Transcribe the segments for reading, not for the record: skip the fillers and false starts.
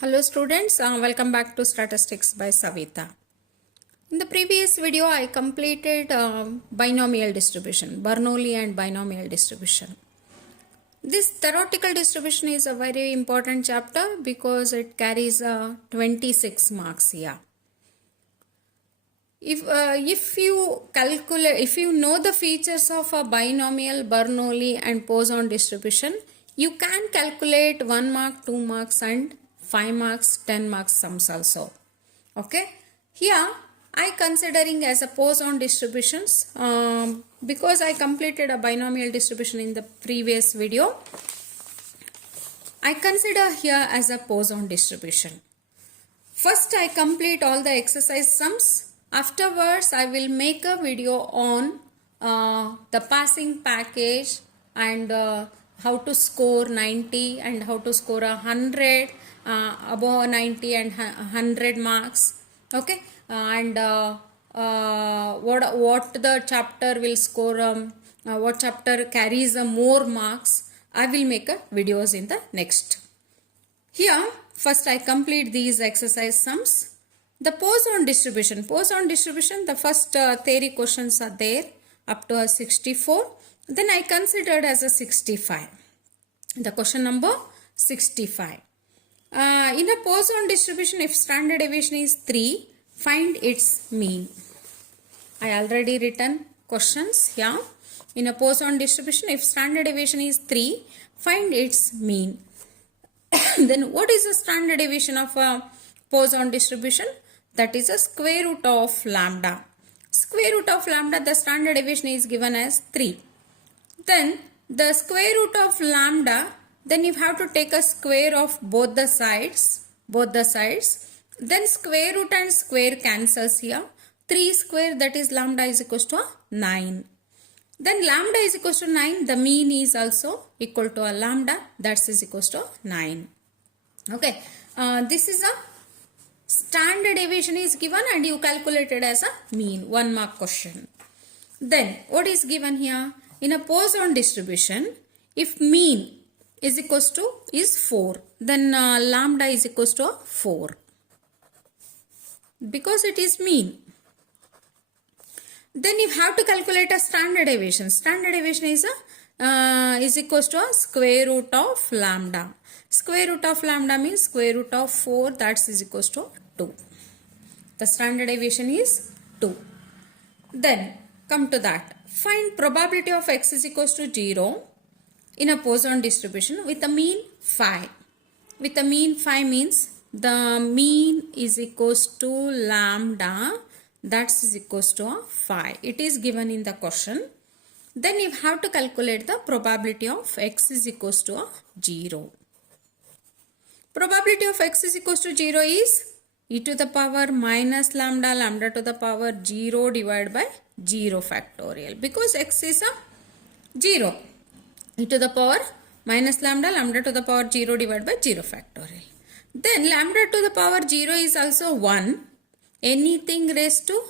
Hello students, welcome back to Statistics by Savita. In the previous video, I completed binomial distribution, Bernoulli and binomial distribution. This theoretical distribution is a very important chapter because it carries 26 marks here. If you know the features of a binomial, Bernoulli and Poisson distribution, you can calculate 1 mark, 2 marks and 5 marks, 10 marks sums also. Okay. Here I considering as a Poisson distributions because I completed a binomial distribution in the previous video. I consider here as a Poisson distribution. First I complete all the exercise sums. Afterwards I will make a video on the passing package and how to score 90 and how to score 100 above 90 and 100 marks. Okay, and what the chapter will score, what chapter carries more marks, I will make a videos in the next. Here first I complete these exercise sums. The Poisson distribution, the first theory questions are there up to a 64. Then I considered as a 65. The question number 65. In a Poisson distribution, if standard deviation is 3, find its mean. I already written questions here. In a Poisson distribution, if standard deviation is 3, find its mean. Then what is the standard deviation of a Poisson distribution? That is a square root of lambda. Square root of lambda, the standard deviation is given as 3. Then the square root of lambda, then you have to take a square of both the sides. Then square root and square cancels here. 3 square, that is lambda is equals to 9. Then lambda is equals to 9. The mean is also equal to a lambda, that is equals to 9. Okay, this is a standard deviation is given and you calculated as a mean, 1 mark question. Then what is given here? In a Poisson distribution, if mean is equals to is 4, then lambda is equals to 4 because it is mean. Then you have to calculate a standard deviation. Standard deviation is equals to a square root of lambda. Square root of lambda means square root of 4, that is equals to 2. The standard deviation is 2. Then come to that. Find probability of x is equals to 0 in a Poisson distribution with a mean 5. With a mean 5 means the mean is equals to lambda, that is equals to 5. It is given in the question. Then you have to calculate the probability of x is equals to 0. Probability of x is equals to 0 is e to the power minus lambda, lambda to the power 0 divided by 0 factorial, because x is a 0. E to the power minus lambda, lambda to the power 0 divided by 0 factorial. Then lambda to the power 0 is also 1. Anything raised to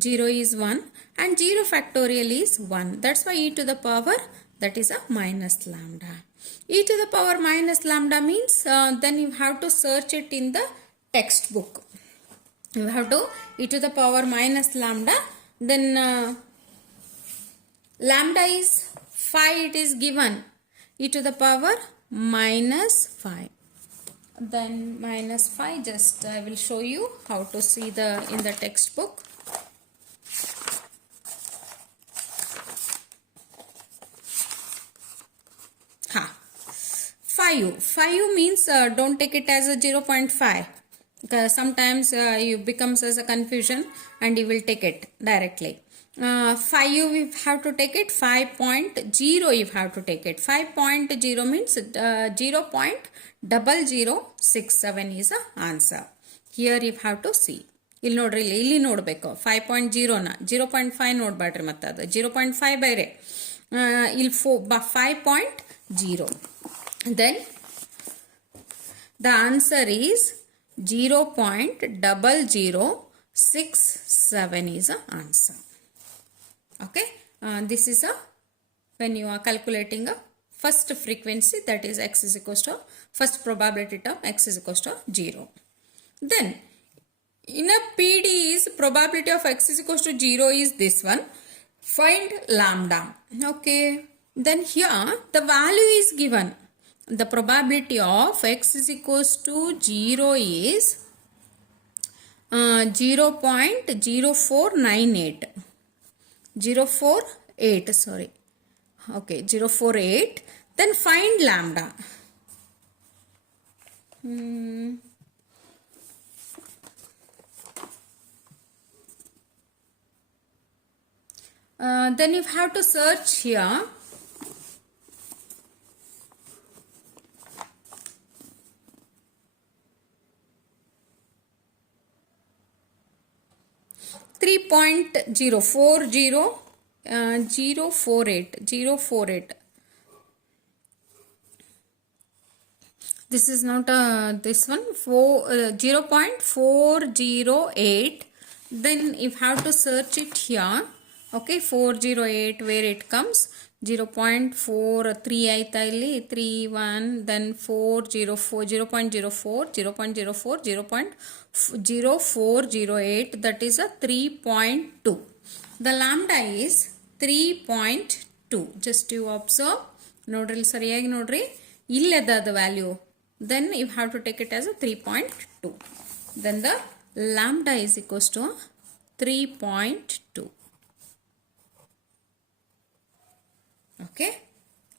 0 is 1 and 0 factorial is 1. That's why e to the power, that is a minus lambda. E to the power minus lambda means then you have to search it in the textbook. You have to e to the power minus lambda, then lambda is 5, it is given e to the power minus 5. Then minus 5, just I will show you how to see the in the textbook. Ha. 5 means don't take it as a 0.5 because sometimes you becomes as a confusion and you will take it directly. 5 you have to take it 5.0 you have to take it. 5.0 means 0.0067 is the answer. Here you have to see. ಇಲ್ಲಿ ನೋಡ್ರಿ ಇಲ್ಲಿ ನೋಡಬೇಕು 5.0 ನ 0.5 ನೋಡಬೇಡ್ರಿ ಮತ್ತೆ ಅದು 0.5 ಬೇರೆ ಇಲ್ಲಿ 5.0. Then the answer is 0.0067 is the answer. Okay, this is a when you are calculating a first frequency, that is x is equals to first probability term x is equals to 0. Then in a PD is probability of x is equals to 0 is this one. Find lambda. Okay. Then here the value is given. The probability of x is equals to 0 is 0.0498. 048, sorry. Okay, 048. Then find lambda. Then you have to search here. Three point 048. This is not this one. 0.408. Then you have to search it here. Okay, 408 where it comes. 0.43 aita illi 31, then 404, 0.04, 0.04, 0.0408, that is a 3.2. The lambda is 3.2. Just you observe. Nodri sariyagi nodri. Illeda the value. Then you have to take it as a 3.2. Then the lambda is equals to 3.2. Okay,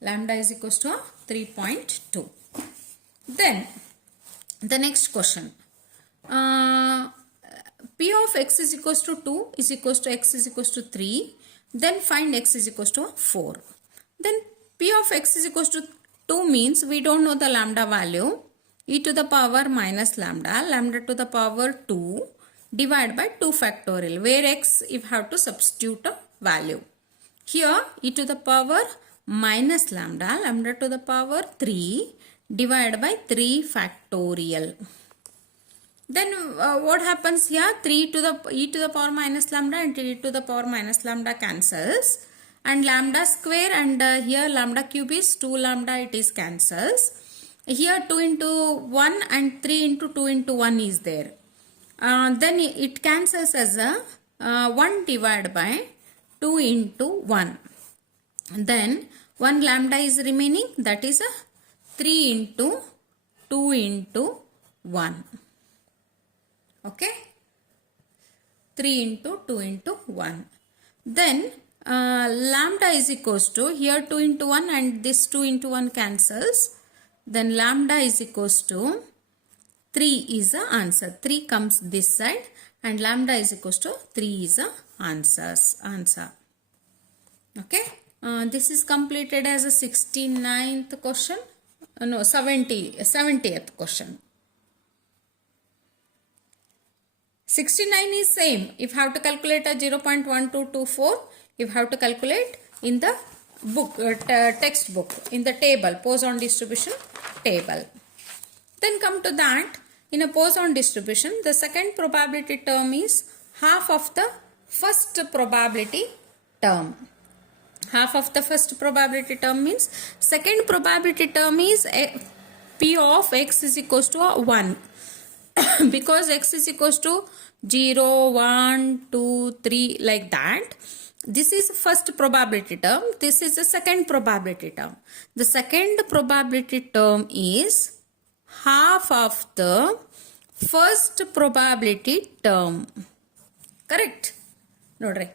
lambda is equals to 3.2. Then the next question, P of x is equals to 2 is equals to x is equals to 3. Then find x is equals to 4. Then P of x is equals to 2 means we don't know the lambda value. E to the power minus lambda, lambda to the power 2 divided by 2 factorial, where x if have to substitute a value. Here e to the power minus lambda, lambda to the power 3 divided by 3 factorial. Then what happens here? 3 to the e to the power minus lambda and e to the power minus lambda cancels. And lambda square and here lambda cube is 2 lambda, it is cancels. Here 2 into 1 and 3 into 2 into 1 is there. Then it cancels as a 1 divided by 2 into 1. Then 1 lambda is remaining, that is a 3 into 2 into 1. Okay, 3 into 2 into 1. Then lambda is equals to, here 2 into 1 and this 2 into 1 cancels. Then lambda is equals to 3 is the answer. 3 comes this side and lambda is equals to 3 is the answer. Okay, this is completed as a 69th question. No, 70th question. 69 is same. If you have to calculate a 0.1224, you have to calculate in the book, textbook, in the table, Poisson distribution table. Then come to that, in a Poisson distribution, the second probability term is half of the first probability term. Half of the first probability term means second probability term is P of x is equals to 1. Because x is equals to 0, 1, 2, 3 like that. This is first probability term. This is the second probability term. The second probability term is half of the first probability term. Correct? Nodri.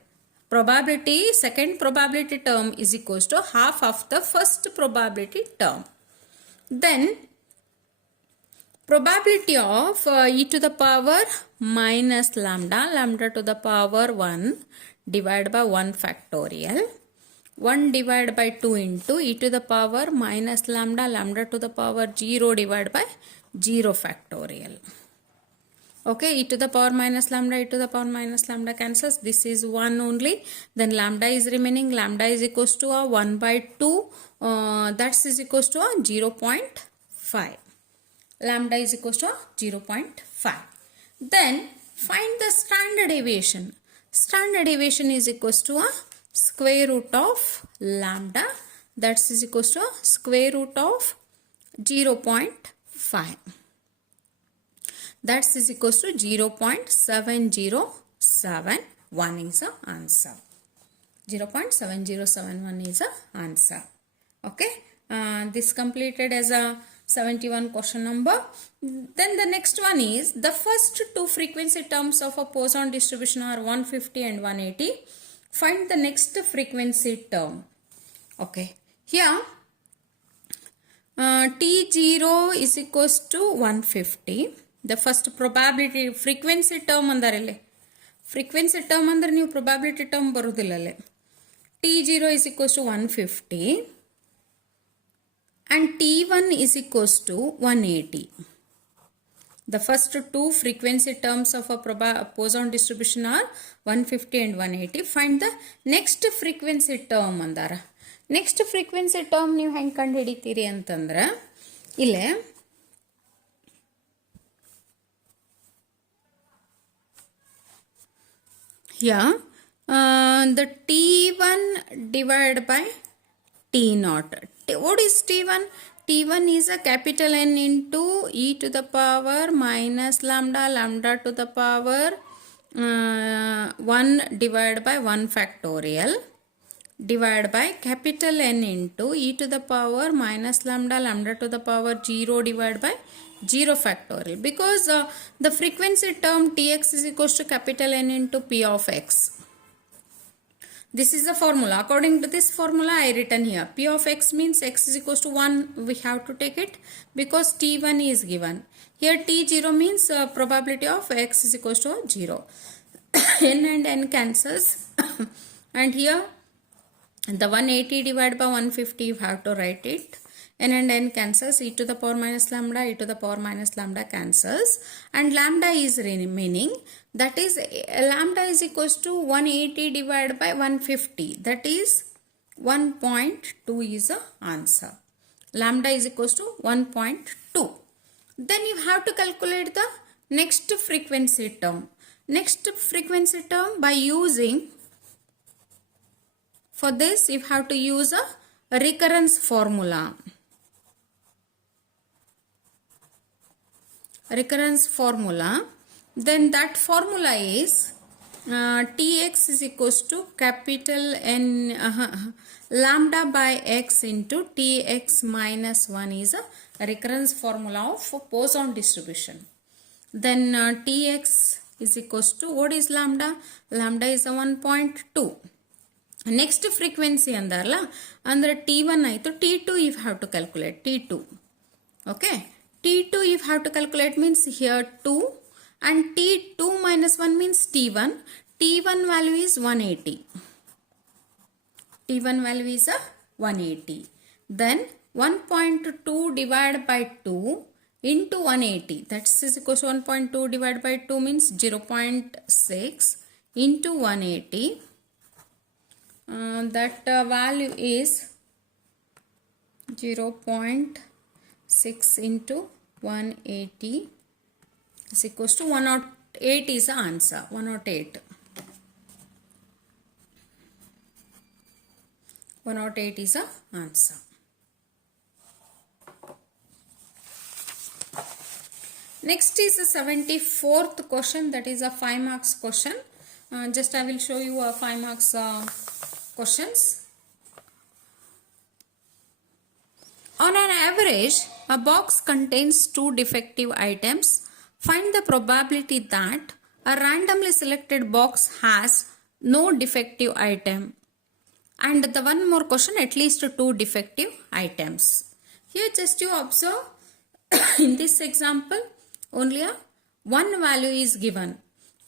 Probability, second probability term is equals to half of the first probability term. Then probability of e to the power minus lambda, lambda to the power 1 divided by 1 factorial. 1 divided by 2 into e to the power minus lambda, lambda to the power 0 divided by 0 factorial. Okay, e to the power minus lambda, e to the power minus lambda cancels. This is 1 only. Then lambda is remaining. Lambda is equals to a 1 by 2. That is equals to a 0.5. Lambda is equals to a 0.5. Then find the standard deviation. Standard deviation is equals to a square root of lambda. That is equals to a square root of 0.5. That is equals to 0.7071 is the answer. 0.7071 is the answer. Okay. This completed as a 71 question number. Then the next one is the first two frequency terms of a Poisson distribution are 150 and 180. Find the next frequency term. Okay. Here T0 is equals to 150. The first probability frequency term andarele. Frequency term andre ನೀವು probability term ಬರುವುದಿಲ್ಲ. T0 is equals to 150 and T1 is equals to 180. The first two frequency terms of a Poisson distribution are 150 and 180. Find the next frequency term ಅಂದಾರ. Next frequency term ನೀವು ಹೆಂಗೆ ಕಂಡು ಹಿಡಿತೀರಿ ಅಂತಂದ್ರೆ ಇಲ್ಲೇ here the T1 divided by T0. What is T1? T1 is a capital N into e to the power minus lambda, lambda to the power 1 divided by 1 factorial divided by capital N into e to the power minus lambda, lambda to the power 0 divided by 0 factorial. Because the frequency term Tx is equals to capital N into P of x. This is the formula. According to this formula, I written here. P of x means x is equals to 1. We have to take it because T1 is given. Here T0 means probability of x is equals to 0. N and N cancels. And here the 180 divided by 150, you have to write it. N and N cancels. E to the power minus lambda, e to the power minus lambda cancels. And lambda is remaining. That is lambda is equals to 180 divided by 150. That is 1.2 is the answer. Lambda is equals to 1.2. Then you have to calculate the next frequency term. Next frequency term by using, for this you have to use a recurrence formula. Recurrence formula. Then that formula is Tx is equals to capital N lambda by x into Tx minus 1 is a recurrence formula of Poisson distribution. Then Tx is equals to, what is lambda? Lambda is a 1.2. Next frequency andarla andre T1 aitu, T2 you have to calculate. T2. Okay. T2 you have to calculate means here 2 and T2 minus 1 means T1. T1 value is 180. T1 value is a 180. Then 1.2 divided by 2 into 180. That is equals to 1.2 divided by 2 means 0.6 into 180. That value is 0.6 into 180 is equals to 108 is the answer. 108. 108 is the answer. Next is the 74th question. That is a 5 marks question. Just I will show you a 5 marks questions. On an average, a box contains 2 defective items. Find the probability that a randomly selected box has no defective item. And the one more question, at least 2 defective items. Here just you observe in this example only one value is given.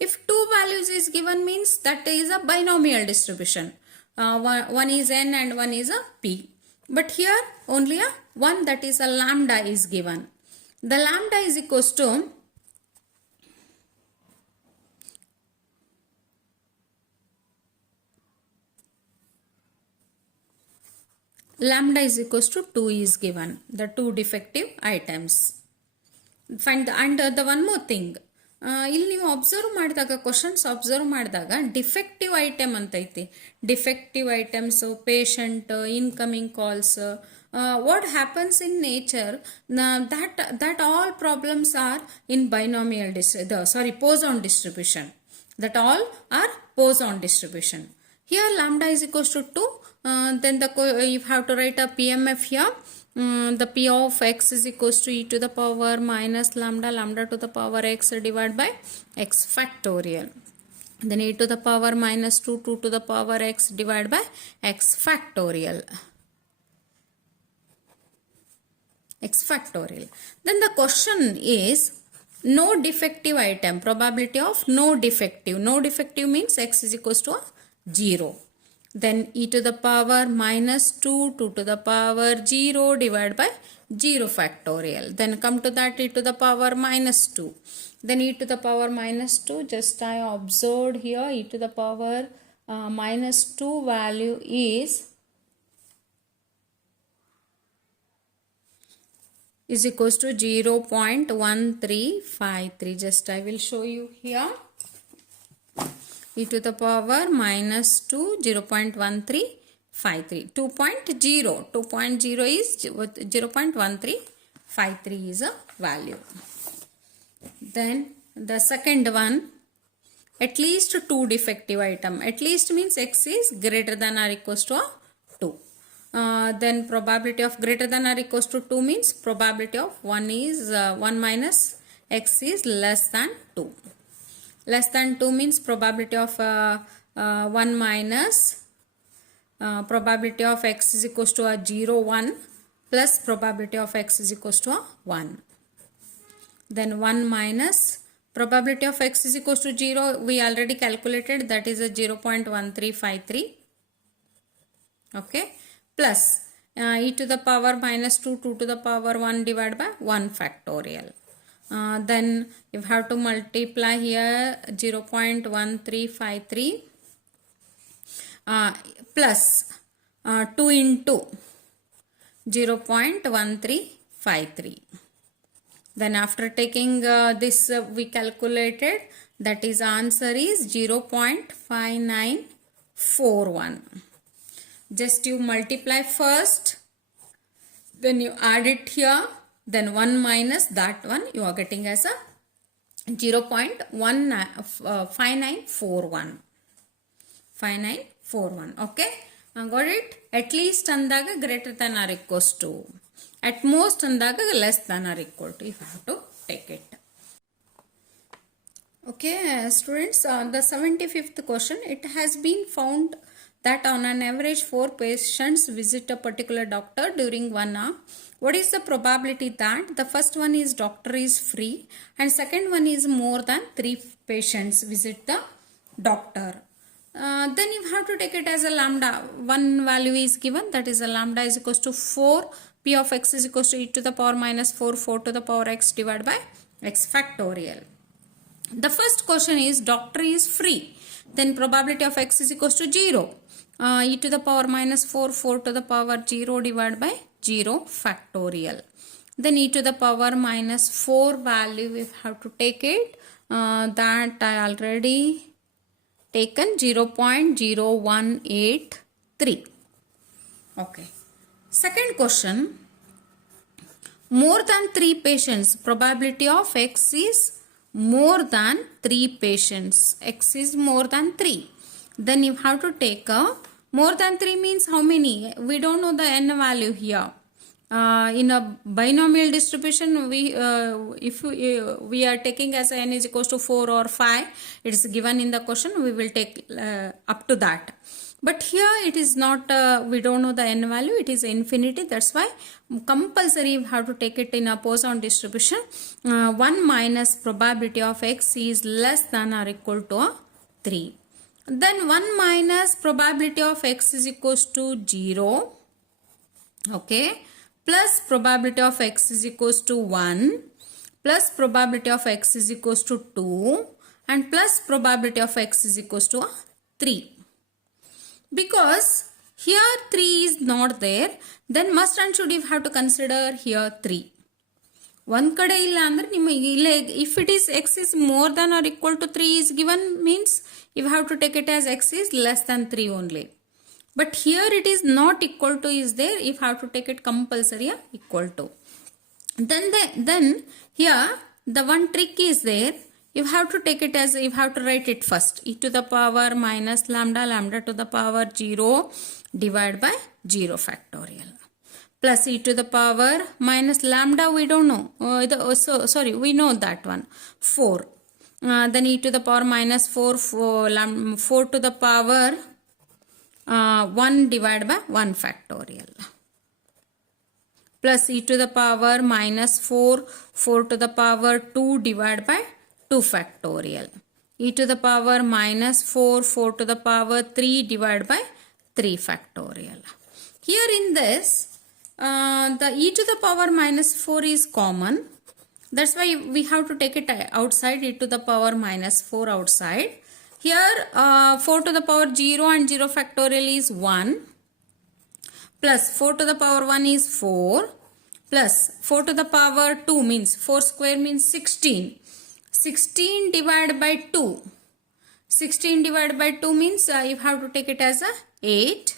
If 2 values is given means that is a binomial distribution. One is n and one is a p. But here only one, that is a lambda is given. The lambda is equals to lambda is equals to 2 is given. The 2 defective items. Find the, and the one more thing. ಇಲ್ಲಿ ನೀವು observe ಮಾಡಿದಾಗ questions observe ಮಾಡಿದಾಗ defective item ಅಂತ ಐತಿ. Defective items, patient, incoming calls, what happens in nature, that all problems are in binomial Poisson distribution. That all are Poisson distribution. Here lambda is equals to 2. Then you have to write a PMF here. The P of x is equals to e to the power minus lambda to the power x divided by x factorial. Then e to the power minus 2 to the power x divided by x factorial. Then the question is no defective item, probability of no defective. No defective means x is equals to 0. Then e to the power minus 2 to the power 0 divided by 0 factorial. Then come to that e to the power minus 2. Then e to the power minus 2, just I observed here e to the power minus 2 value is equals to 0.1353. Just I will show you here. E to the power minus 2, 0.1353. 2.0 is 0.1353 is a value. Then the second one, at least 2 defective item. At least means x is greater than or equals to 2. Then probability of greater than or equals to 2 means probability of 1 is 1 minus x is less than 2. Less than 2 means probability of 1 minus probability of x is equals to 0, 1 plus probability of x is equals to 1. Then 1 minus probability of x is equals to 0 we already calculated, that is a 0.1353. Okay, plus e to the power minus 2 to the power 1 divided by 1 factorial. Then you have to multiply here 0.1353 plus 2 into 0.1353. Then after taking this we calculated, that is answer is 0.5941. Just you multiply first, then you add it here, then 1 minus that one you are getting as a 0.5941. 5941. Okay, got it? At least andaga greater than or equals to. At most andaga less than or equal to, if I have to take it. Okay, students, the 75th question, it has been found that on an average 4 patients visit a particular doctor during 1 hour. What is the probability that the first one is doctor is free and second one is more than 3 patients visit the doctor? Then you have to take it as a lambda. One value is given, that is a lambda is equals to 4. P of x is equals to e to the power minus 4 to the power x divided by x factorial. The first question is doctor is free. Then probability of x is equals to 0. E to the power minus 4 to the power 0 divided by 0 factorial. Then e to the power minus 4 value we have to take it. That I already taken 0.0183. Okay. Second question, more than 3 patients, probability of x is more than 3 patients. X is more than 3. Then you have to take a more than 3 means how many? We don't know the n value here. In a binomial distribution, if we are taking as n is equals to 4 or 5, it is given in the question, we will take up to that. But here it is not, we don't know the n value, it is infinity. That's why compulsory we have to take it in a Poisson distribution. 1 minus probability of x is less than or equal to 3. Then 1 minus probability of x is equals to 0. Okay. Plus probability of x is equals to 1. Plus probability of x is equals to 2. And plus probability of x is equals to 3. Because here 3 is not there, then must and should you have to consider here 3. One kade illa andre if it is x is more than or equal to 3 is given, means you have to take it as x is less than 3 only. But here it is not equal to is there. If I have to take it compulsory equal to. Then here the one trick is there. You have to take it as, you have to write it first. E to the power minus lambda to the power 0 divided by 0 factorial. Plus e to the power minus lambda, we don't know. We know that one. 4. Then e to the power minus 4 to the power 1 divided by 1 factorial. Plus e to the power minus 4 to the power 2 divided by 2 factorial. E to the power minus 4 to the power 3 divided by 3 factorial. Here in this, the e to the power minus 4 is common. That's why we have to take it outside, e to the power minus 4 outside. Here 4 to the power 0 and 0 factorial is 1. Plus 4 to the power 1 is 4. Plus 4 to the power 2 means 4 square means 16. 16 divided by 2. 16 divided by 2 means you have to take it as a 8.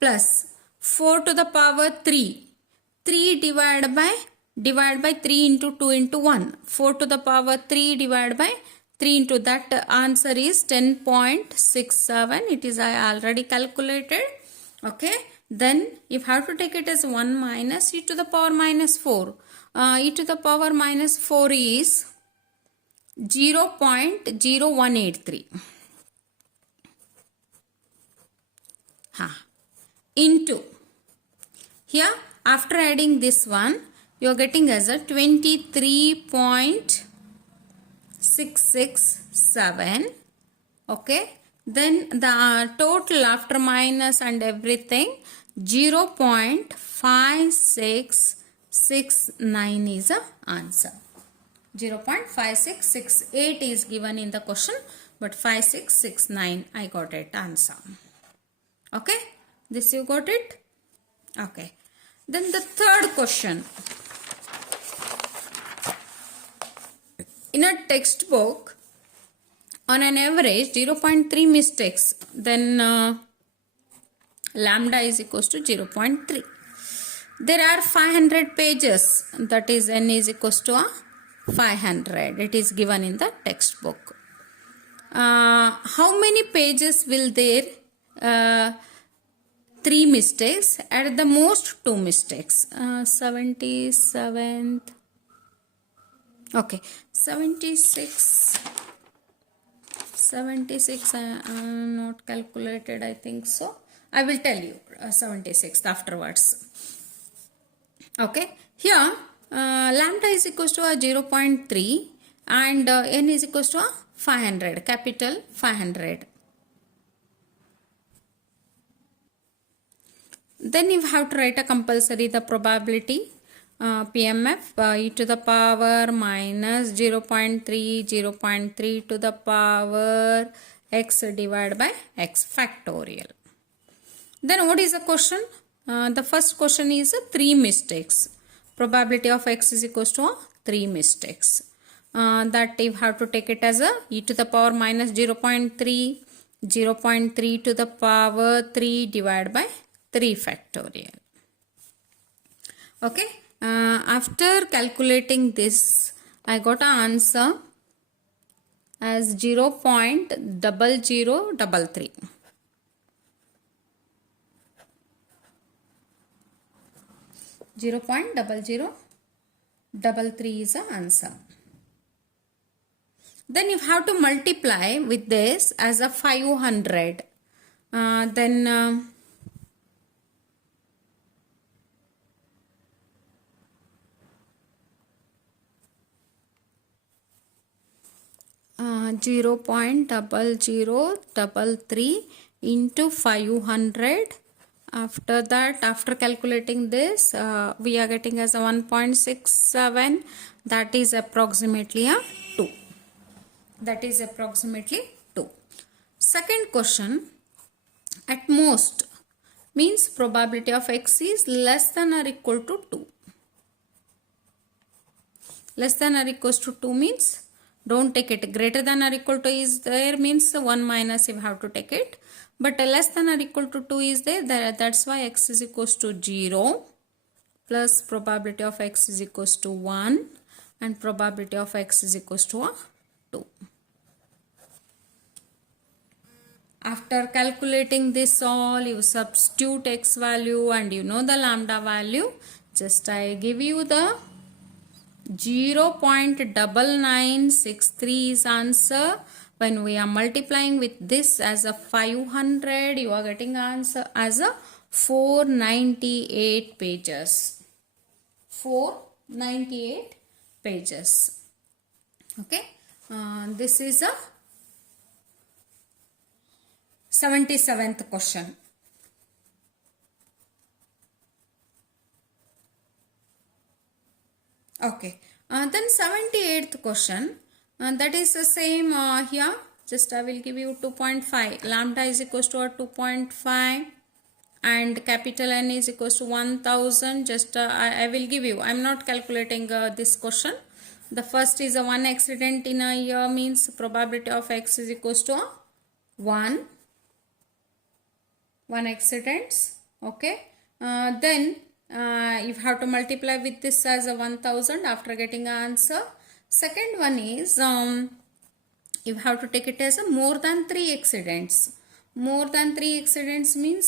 Plus 4 to the power 3. 3 divided by 3 into 2 into 1. 4 to the power 3 divided by 3 into that answer is 10.67. It is I already calculated. Okay. Then if I have to take it as 1 minus e to the power minus 4. E to the power minus 4 is 0.0183. Into. Here after adding this one, you are getting as a 23.667. Okay. Then the total after minus and everything 0.5669 is the answer. 0.5668 is given in the question, but 5669 I got it answer. Okay, this you got it. Okay, then the third question. In a textbook, on an average 0.3 mistakes, then lambda is equals to 0.3. There are 500 pages, that is n is equals to 500. It is given in the textbook. How many pages will there 3 mistakes? At the most 2 mistakes. 77th. Okay, 76 not calculated, I think so. I will tell you 76th afterwards. Okay, here lambda is equals to a 0.3 and n is equals to a 500, capital 500. Then you have to write a compulsory the probability PMF e to the power minus 0.3 to the power x divided by x factorial. Then what is the question? The first question is 3 mistakes. Probability of x is equals to 3 mistakes. That you have to take it as a e to the power minus 0.3 to the power 3 divided by 3 factorial. Okay. After calculating this, I got an answer as 0.0033. 0.0033 is the answer. Then you have to multiply with this as a 500. Then 0.0033 into 500. After that, after calculating this, we are getting as a 1.67. That is approximately a 2. That is approximately 2. Second question, at most means probability of x is less than or equal to 2. Less than or equals to 2 means Don't take it. Greater than or equal to is there means 1 minus you have to take it. But less than or equal to 2 is there. That's why x is equals to 0 plus probability of x is equals to 1 and probability of x is equals to 2. After calculating this all, you substitute x value and you know the lambda value. Just I give you the 0.9963 is answer. When we are multiplying with this as a 500, you are getting answer as a 498 pages. 498 pages. Okay. This is a 77th question. Okay. Then 78th question. That is the same here. Just I will give you 2.5. Lambda is equals to 2.5 and capital N is equals to 1000. Just I will give you. I am not calculating this question. The first is a 1 accident in a year means probability of x is equals to 1. 1 accidents. Okay. Then you have to multiply with this as a 1000 after getting an answer. Second one is you have to take it as a more than 3 accidents. More than 3 accidents means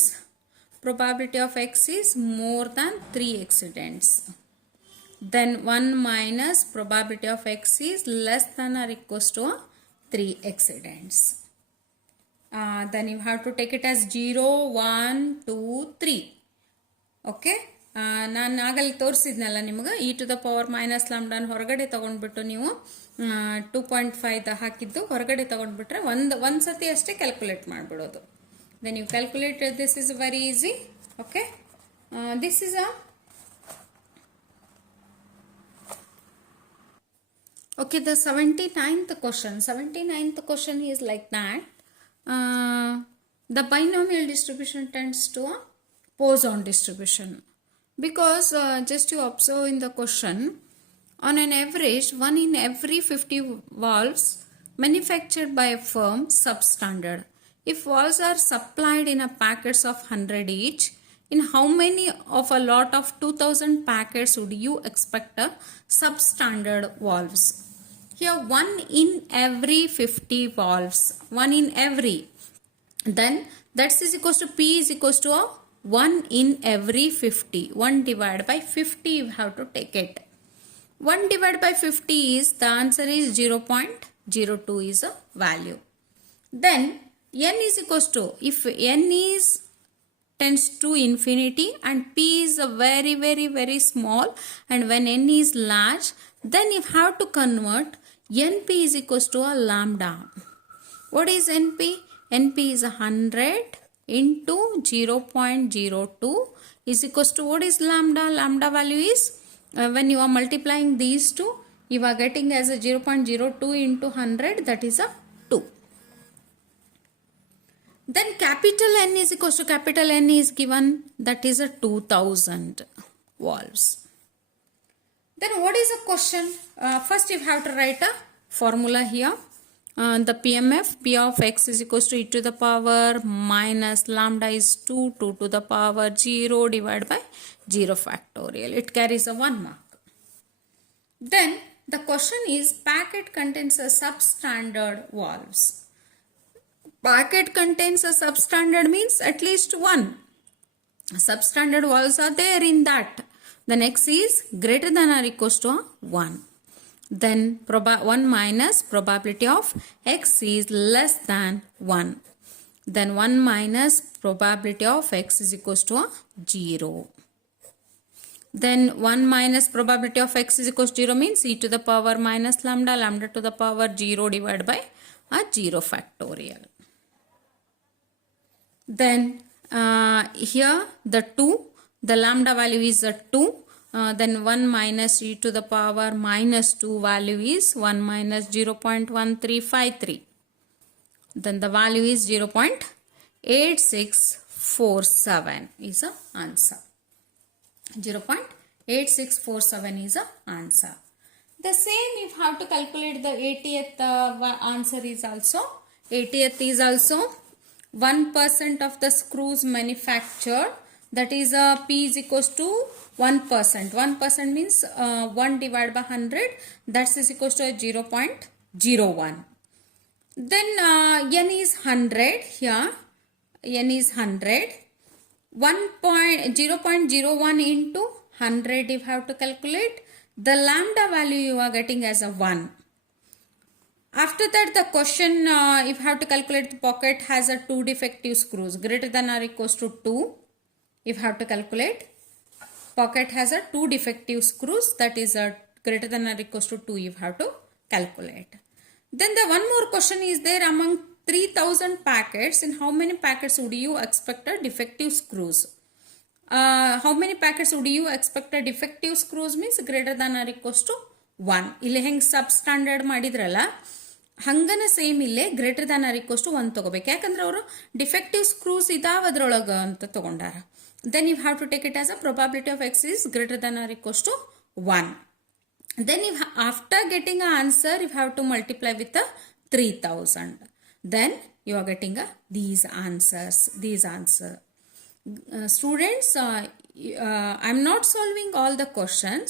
probability of x is more than 3 accidents. Then 1 minus probability of x is less than or equals to 3 accidents. Then you have to take it as 0, 1, 2, 3. Okay. ನಾನು ಆಗಲ್ಲಿ ತೋರಿಸಿದ್ನಲ್ಲ ನಿಮಗೆ e to the power minus lambda ಹೊರಗಡೆ ತಗೊಂಡ್ಬಿಟ್ಟು ನೀವು 2.5 ಹಾಕಿದ್ದು ಹೊರಗಡೆ ತಗೊಂಡ್ಬಿಟ್ರೆ ಒಂದು ಸತಿ ಅಷ್ಟೇ ಕ್ಯಾಲ್ಕುಲೇಟ್ ಮಾಡಿಬಿಡೋದು. Then you calculate this is very easy. Okay. This is okay, the 79th question. 79th question is like that. The binomial distribution tends to a Poisson distribution. Because just you observe in the question, on an average 1 in every 50 valves manufactured by a firm substandard. If valves are supplied in a packets of 100 each, in how many of a lot of 2000 packets would you expect a substandard valves? Here 1 in every 50 valves. 1 in every. Then that is equals to P is equals to a 1 in every 50. 1 divided by 50 you have to take it. 1 divided by 50 is, the answer is 0.02 is a value. Then n is equals to, if n is tends to infinity and p is a very small, and when n is large, then you have to convert np is equals to a lambda. What is np? np is 100 into 0.02 is equals to, what is lambda? Lambda value is when you are multiplying these two, you are getting as a 0.02 into 100, that is a 2. Then capital N is equals to, capital N is given, that is a 2000 valves. Then what is the question? First you have to write a formula here. The PMF, P of x is equals to e to the power minus lambda is 2 to the power 0 divided by 0 factorial. It carries a 1 mark. Then the question is, packet contains a substandard valves. Packet contains a substandard means at least 1. Substandard valves are there in that. The next is greater than or equals to 1. Then 1 minus probability of x is less than 1. Then 1 minus probability of x is equals to 0. Then 1 minus probability of x is equals to 0 means e to the power minus lambda, lambda to the power 0 divided by a 0 factorial. Then here the 2, the lambda value is a 2. Then 1 minus e to the power minus 2 value is 1 minus 0.1353. Then the value is 0.8647 is the answer. 0.8647 is the answer. The same if have to calculate the 80th answer is also 80th is also 1% of the screws manufactured, that is P is equals to 1%. 1% means 1 divided by 100, that is equals to 0.01. Then N is 100 here, N is 100. 0.01 into 100 if have to calculate, the lambda value you are getting as a 1. After that the question if have to calculate the pocket has a 2 defective screws greater than or equals to 2. If have to calculate pocket has a 2 defective screws, that is a greater than or equals to 2 you have to calculate. Then the one more question is there, among 3000 packets, in how many packets would you expect a defective screws? How many packets would you expect a defective screws means greater than or equals to 1. ಇಲ್ಲಿ ಹೆಂಗೆ substandard ಮಾಡಿದ್ರಲ್ಲ ಹಂಗನ same ಇಲ್ಲೇ greater than or equals to 1 ತಗೋಬೇಕು, ಯಾಕಂದ್ರೆ ಅವರು defective screws ಇದಾವ ಅದ್ರೊಳಗೆ ಅಂತ ತಗೊಂಡಾರ. Then you have to take it as a probability of X is greater than or equals to 1. Then if after getting an answer you have to multiply with the 3000, then you are getting these answers. Students, I am not solving all the questions.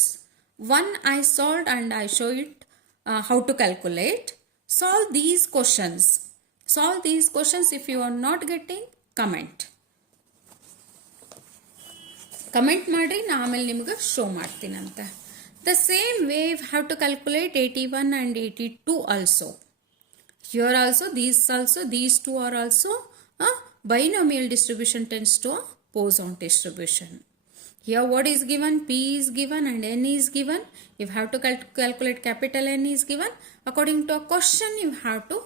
One I solved and I show it how to calculate. Solve these questions. Solve these questions. If you are not getting, comment ಮಾಡಿ ನಾ ಆಮೇಲೆ ನಿಮಗೆ show ಮಾಡ್ತೀನಂತ. The same way you have to calculate 81 and 82 also. Here also these two are also binomial distribution tends to a Poisson distribution. Here what is given? P is given and N is given. You have to calculate capital N is given. According to a question you have to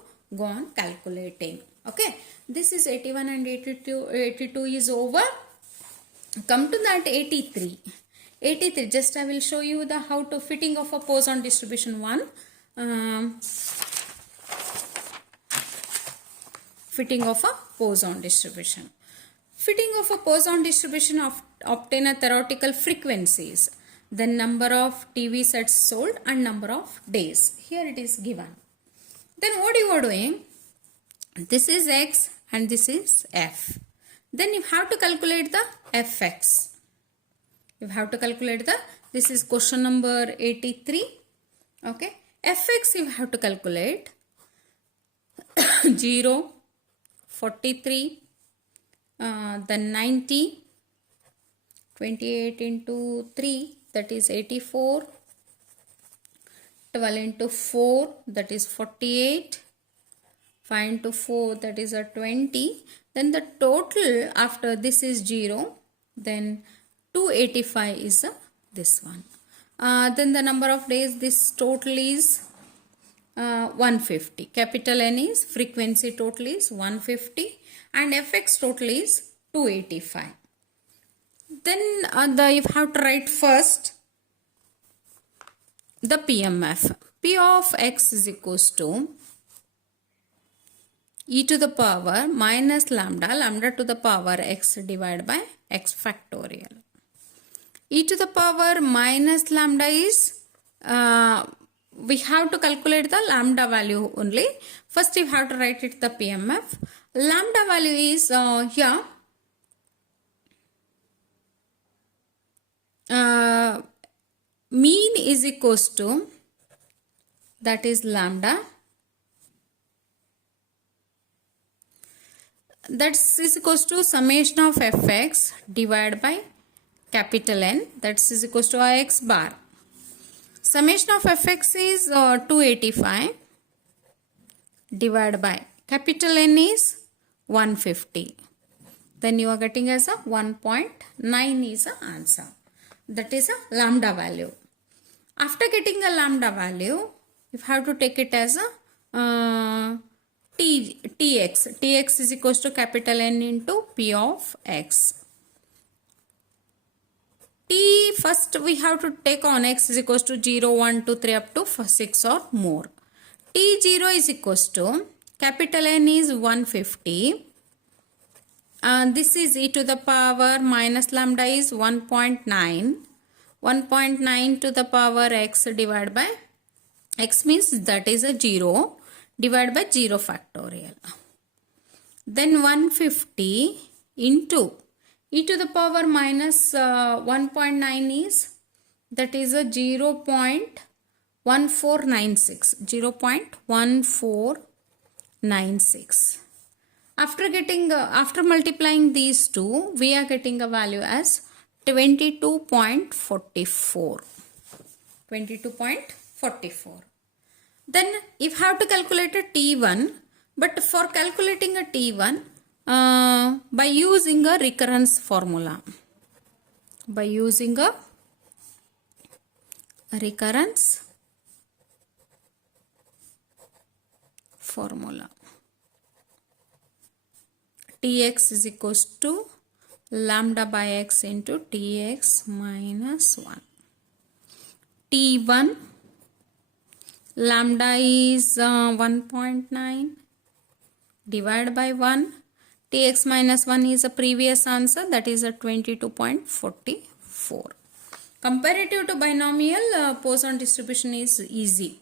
go on calculating. Okay. This is 81 and 82 is over. Come to that 83. 83, just I will show you the how to fitting of a Poisson distribution one. Fitting of a Poisson distribution. Fitting of a Poisson distribution of obtain a theoretical frequencies, the number of TV sets sold and number of days. Here it is given. Then what you are doing? This is X and this is F. Then you have to calculate the Fx. You have to calculate this is question number 83. Okay. Fx you have to calculate 0, 43, then 90, 28 into 3 that is 84, 12 into 4 that is 48, 5 into 4 that is a 20. Then the total after this is 0, then 285 is this one. Then the number of days, this total is 150. Capital N is frequency total is 150 and Fx total is 285. Then you have to write first the PMF. P of X is equals to e to the power minus lambda to the power x divided by x factorial. E to the power minus lambda is we have to calculate the lambda value only. First you have to write it the PMF. Lambda value is here mean is equals to, that is lambda, that is equals to summation of fx divided by capital N, that is equals to x bar. Summation of fx is 285 divided by capital N is 150. Then you are getting as a 1.9 is the answer. That is a lambda value. After getting the lambda value, you have to take it as a tx. Tx is equals to capital N into P of x. T first we have to take on x is equals to 0, 1, 2, 3 up to 6 or more. T0 is equals to capital N is 150. This is e to the power minus lambda is 1.9. 1.9 to the power x divided by x means that is a 0 divided by 0 factorial. Then 150 into e to the power minus 1.9 is, that is a 0.1496. 0.1496. After multiplying these two, we are getting a value as 22.44. 22.44. Then if have to calculate a T1, but for calculating a T1 by using a recurrence formula. By using a recurrence formula. Tx is equals to lambda by x into Tx minus 1. T1 lambda is 1.9 divided by 1. Tx minus 1 is a previous answer, that is a 22.44. Comparative to binomial, Poisson distribution is easy.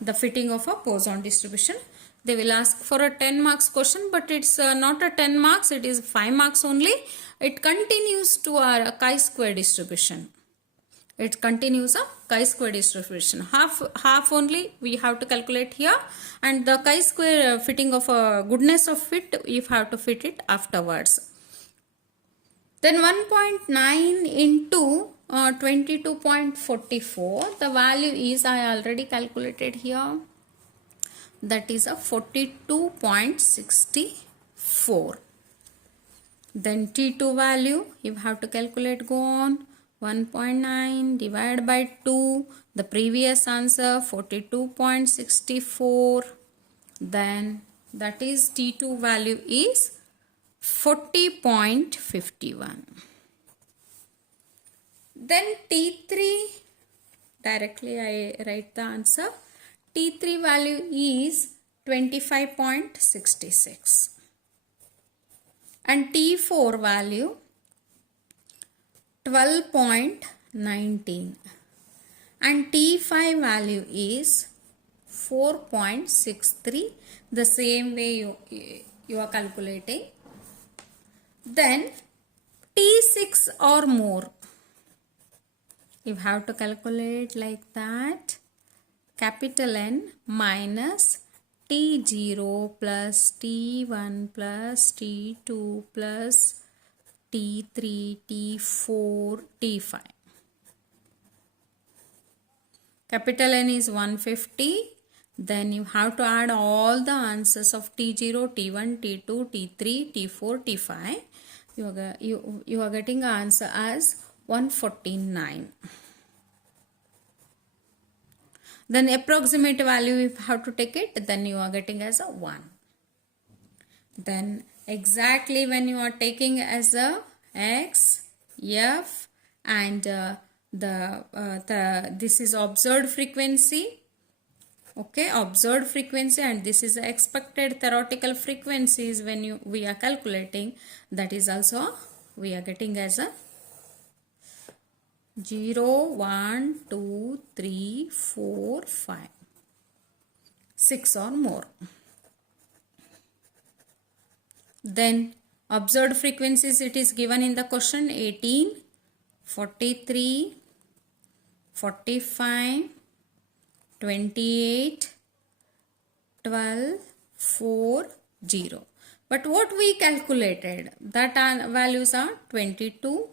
The fitting of a Poisson distribution. They will ask for a 10 marks question, but it's not a 10 marks, it is 5 marks only. It continues to our chi-square distribution. It continues a chi-square distribution. Half only we have to calculate here, and the chi-square fitting of a goodness of fit, you have to fit it afterwards. Then 1.9 into 22.44, the value is, I already calculated here, that is a 42.64. Then T2 value, you have to calculate, go on, 1.9 divided by 2, the previous answer 42.64. Then that is T2 value is 40.51. Then T3, directly I write the answer. T3 value is 25.66. And T4 value 12.19. And T5 value is 4.63. The same way you are calculating. Then T6 or more, you have to calculate like that. Capital N minus T0 plus T1 plus T2 plus T3, T4, T5. Capital N is 150. Then you have to add all the answers of T0, T1, T2, T3, T4, T5. You are getting an answer as 149. Then approximate value, if you have to take it, then you are getting as a 1. Then exactly when you are taking as a x, f, and this is observed frequency. Okay, observed frequency, and this is the expected theoretical frequencies when we are calculating. That is also we are getting as a 0, 1, 2, 3, 4, 5, 6 or more. Then observed frequencies, it is given in the question 18, 43, 45, 28, 12, 4, 0. But what we calculated, that values are 22.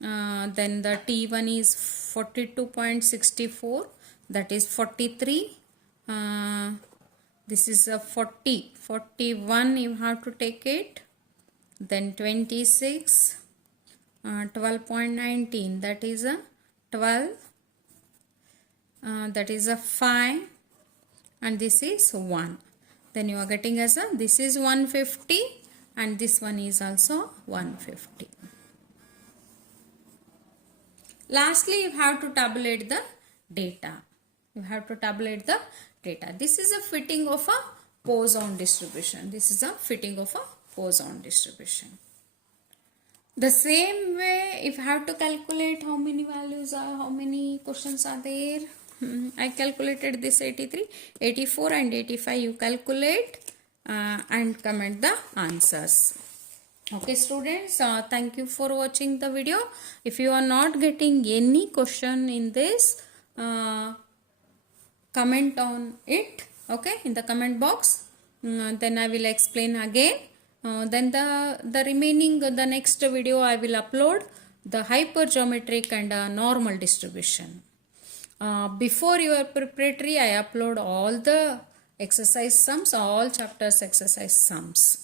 Then the T1 is 42.64, that is 43. This is a 40, 41 you have to take it. Then 26, 12.19, that is a 12. That is a 5, and this is 1. Then you are getting as a, this is 150 and this one is also 150. Lastly, you have to tabulate the data. You have to tabulate the data. This is a fitting of a Poisson distribution. This is a fitting of a Poisson distribution. The same way, if you have to calculate how many values are, how many questions are there. I calculated this 83, 84 and 85 you calculate and comment the answers. Okay students, thank you for watching the video. If you are not getting any question in this, comment on it, okay, in the comment box. Then I will explain again. Then the remaining, the next video I will upload the hypergeometric and normal distribution. Before your preparatory, I upload all the exercise sums, all chapters exercise sums.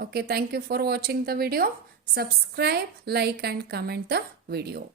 Okay, thank you for watching the video. Subscribe, like and comment the video.